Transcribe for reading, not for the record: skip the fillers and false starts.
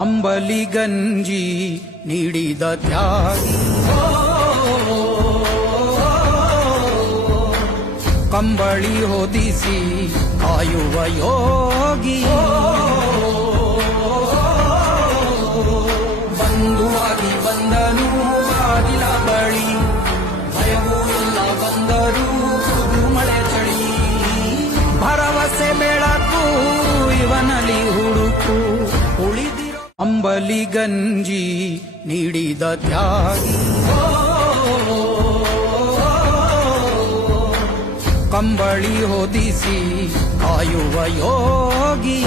ಅಂಬಲಿ ಗಂಜಿ ನೀಡಿದ ತ್ಯಾಗಿ ಕಂಬಳಿ ಹೊದಿಸಿ ಕಾಯುವ ಯೋಗಿ ಬಂಧುವಾಗಿ ಬಂದನು ಬಾಗಿಲ ಬಳಿ ಭಯವೂ ಇಲ್ಲ ಬಂದರು ಕುದು ಮಳೆ ಚಳಿ ಭರವಸೆ ಬೆಳಕು ಇವನಲ್ಲಿ ಹುಡುಕು ಉಳಿದಿರೋ ಅಂಬಲಿ ಗಂಜಿ ನೀಡಿದ ತ್ಯಾಗಿ ಕಂಬಳಿ ಹೊದಿಸಿ ಕಾಯುವ ಯೋಗಿ